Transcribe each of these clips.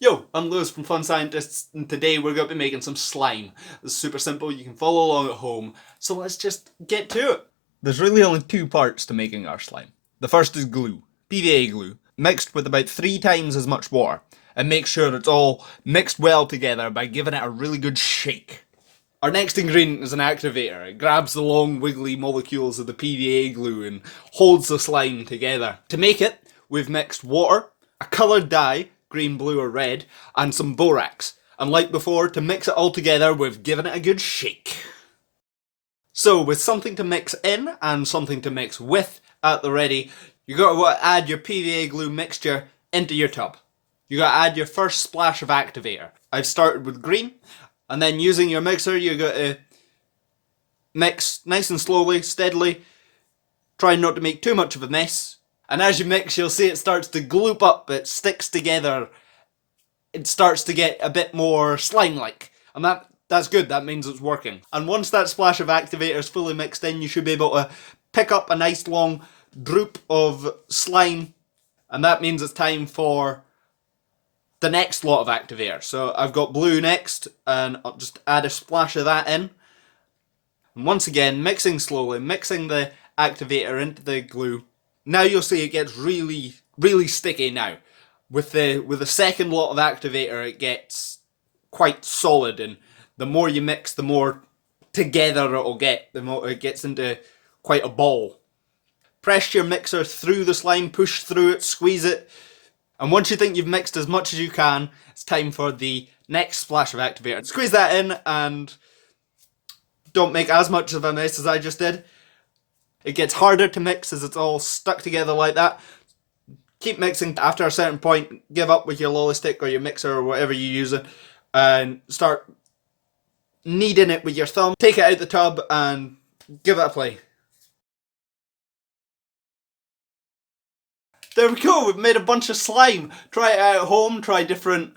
Yo, I'm Lewis from Fun Scientists, and today we're going to be making some slime. It's super simple, you can follow along at home, so let's just get to it. There's really only two parts to making our slime. The first is glue, PVA glue, mixed with about 3 times as much water, and make sure it's all mixed well together by giving it a really good shake. Our next ingredient is an activator. It grabs the long wiggly molecules of the PVA glue and holds the slime together. To make it, we've mixed water, a coloured dye, green, blue or red, and some borax. And like before, to mix it all together, we've given it a good shake. So with something to mix in and something to mix with at the ready, you gotta add your PVA glue mixture into your tub. You gotta add your first splash of activator. I've started with green, and then using your mixer, you gotta mix nice and slowly, steadily, try not to make too much of a mess. And as you mix, you'll see it starts to gloop up, it sticks together, it starts to get a bit more slime-like. And that's good, that means it's working. And once that splash of activator is fully mixed in, you should be able to pick up a nice long droop of slime, and that means it's time for the next lot of activator. So I've got blue next, and I'll just add a splash of that in. And once again, mixing slowly, mixing the activator into the glue. Now you'll see it gets really, really sticky now. With the second lot of activator, it gets quite solid, and the more you mix, the more together it'll get, the more it gets into quite a ball. Press your mixer through the slime, push through it, squeeze it, and once you think you've mixed as much as you can, it's time for the next splash of activator. Squeeze that in, and don't make as much of a mess as I just did. It gets harder to mix as it's all stuck together like that. Keep mixing. After a certain point, give up with your lolly stick or your mixer or whatever you use it, and start kneading it with your thumb. Take it out the tub and give it a play. There we go, we've made a bunch of slime. Try it out at home, try different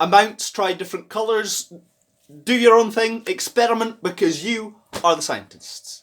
amounts, try different colours. Do your own thing, experiment, because you are the scientists.